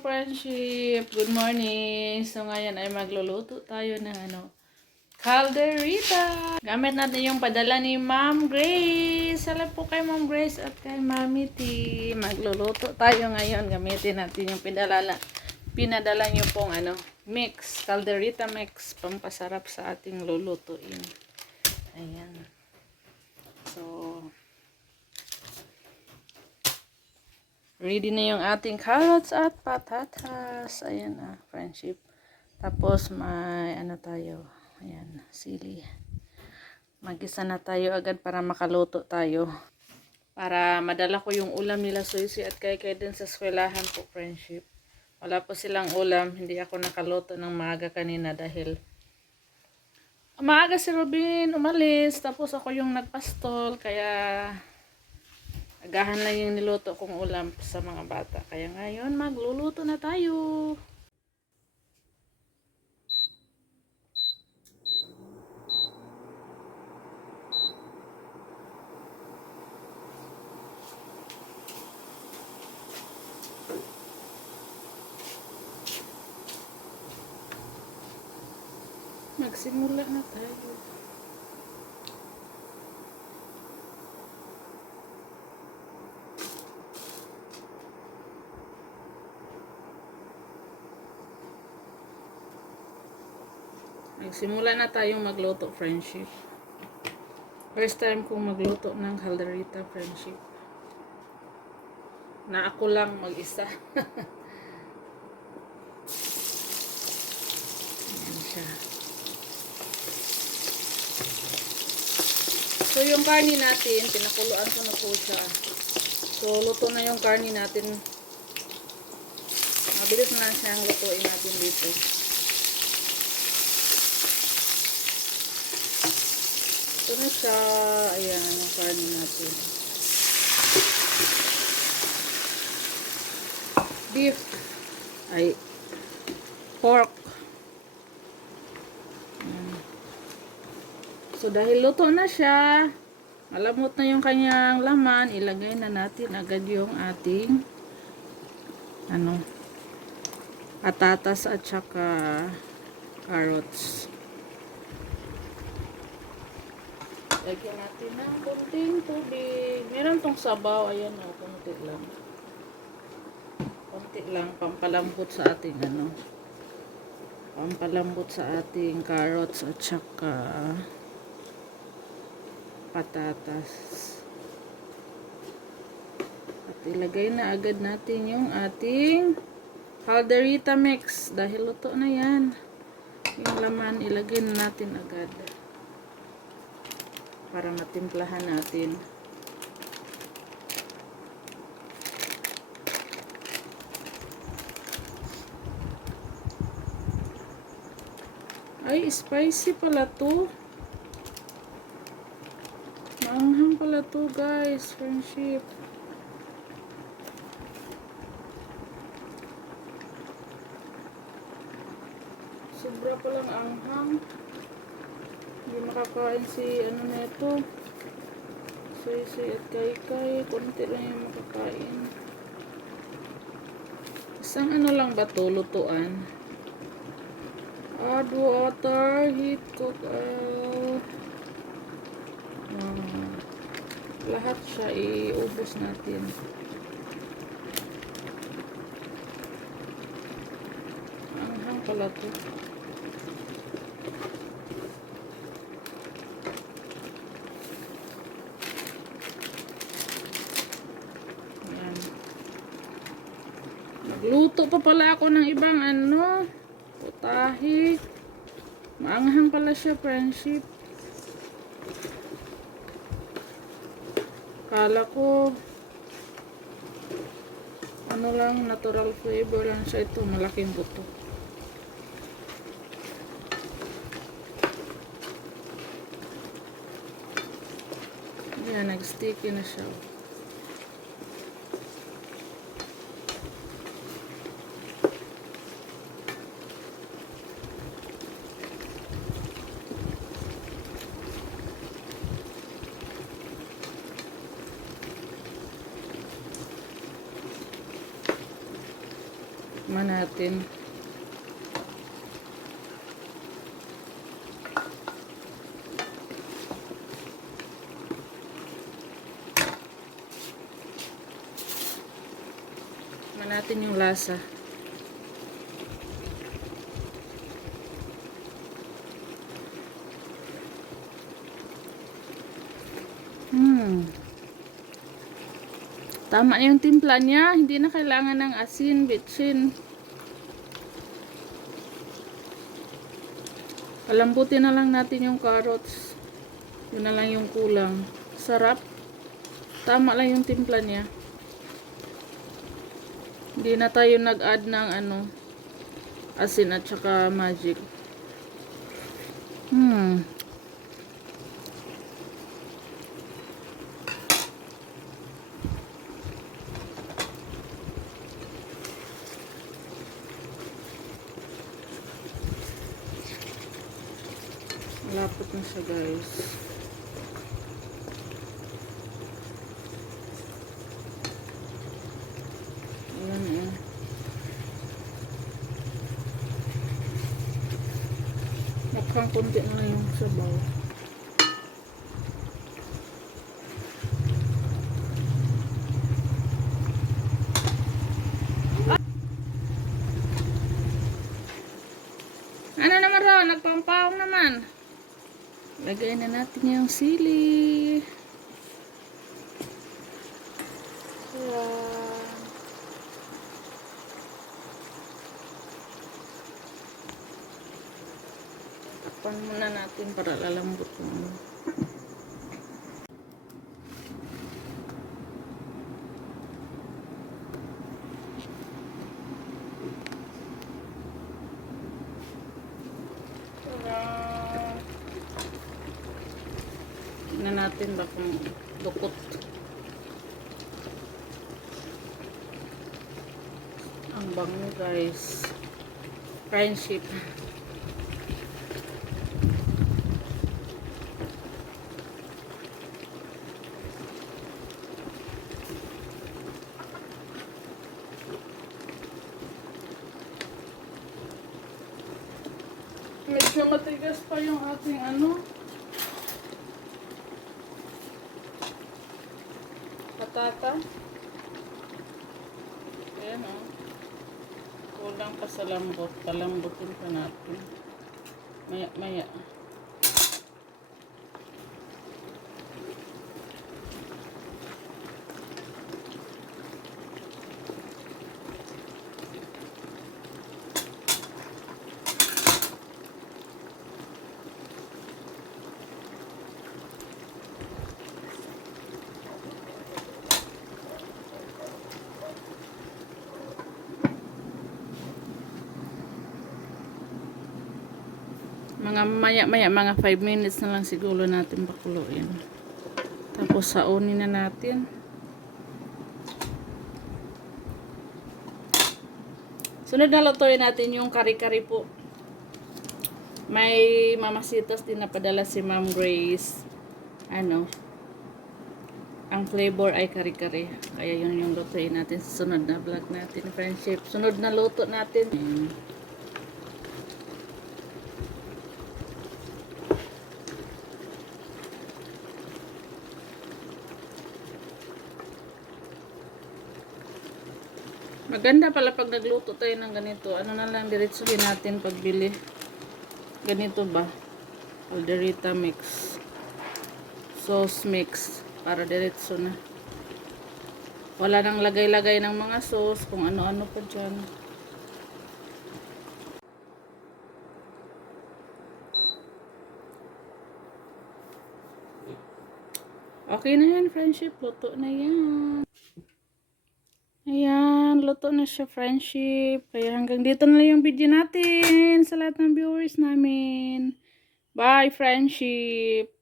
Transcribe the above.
friendship! Good morning! So ngayon ay magluluto tayo ng calderita. Gamit natin yung padala ni Ma'am Grace. Salamat po kay Ma'am Grace at kay Mami T. Magluluto tayo ngayon. Gamitin natin yung pinadala nyo pong mix. Calderita mix. Pampasarap sa ating lulutuin. Ayan. So, ready na yung ating carrots at patatas. Ayan friendship. Tapos may tayo. Ayan, sili. Mag-isa na tayo agad para makaluto tayo. Para madala ko yung ulam nila Suisi at kay din sa eskwelahan po friendship. Wala po silang ulam. Hindi ako nakaluto ng maaga kanina dahil maaga si Robin umalis. Tapos ako yung nagpastol. Kaya agahan lang yung niluto kong ulam sa mga bata. Kaya ngayon, magluluto na tayo. Magsimula na tayo. Nagsimula na tayong magluto friendship. First time kong magluto ng calderita friendship. Na ako lang mag-isa. Ayan siya. So yung karni natin, pinakuluan ko na po siya. So luto na yung karni natin. Mabilis na lang siyang lutuin natin dito. Ito na siya. Ayan, yung karne natin. Beef. Ay, pork. Ayan. So, dahil luto na siya, malamot na yung kanyang laman, ilagay na natin agad yung ating patatas at saka carrots. Lagyan natin ng kunting tubig. Meron tong sabaw. Ayan o, kunti lang. Kunti lang. Pampalambot sa ating pampalambot sa ating carrots at saka patatas. At ilagay na agad natin yung ating calderita mix. Dahil luto na yan. Yung laman, ilagay na natin agad. Para matimplahan natin. Ay, spicy pala to. Maanghang pala to guys, friendship. Sobra palang anghang. Hindi makakain si neto. Suisi at kay. Kunti lang yung makakain. Isang lang ba to, lutuan? Add water, heat cook. Lahat siya iubos natin. Anghang pala to. Luto pa pala ako ng ibang putahe. Maanghang pala siya, friendship. Kala ko lang, natural flavor lang siya. Ito, malaking buto. Yan, nag-sticky na siya. Tikman natin. Tikman natin yung lasa. Tama yung timpla niya. Hindi na kailangan ng asin, bitchin. Palambutin na lang natin yung carrots. Yun na lang yung kulang. Sarap. Tama lang yung timpla niya. Hindi na tayo nag-add ng asin at saka magic. Malapot na siya, guys. Ayan, ayan. Nakang kunti na lang yung sabaw. Ano naman raw? Nagpampawang naman. Lagay na natin yung sili. Ayan. Takpan muna natin para lalambot mo. Tignan natin ba kung lukot. Ang bango, guys. Friendship. Medyo matigas pa yung ating patata. Ayan, oh. Kulang pa sa lambot. Palambutin pa natin. Maya. Maya mga 5 minutes na lang siguro natin pakuluin. Tapos saunin na natin. Sunod na lutuin natin yung kari-kari po. May mamasitas din na padala si Ma'am Grace. Ang flavor ay kari-kari. Kaya yun yung lutuin natin sa sunod na vlog natin, friendship. Sunod na luto natin. Maganda pala pag nagluto tayo ng ganito. Ano na lang diretsuhin natin pagbili. Ganito ba? Alderita mix. Sauce mix. Para diretso na. Wala nang lagay-lagay ng mga sauce. Kung ano-ano pa dyan. Okay na yan, friendship. Luto na yan. Ayan, luto na siya, friendship. Kaya hanggang dito na lang yung video natin sa lahat ng viewers namin. Bye, friendship!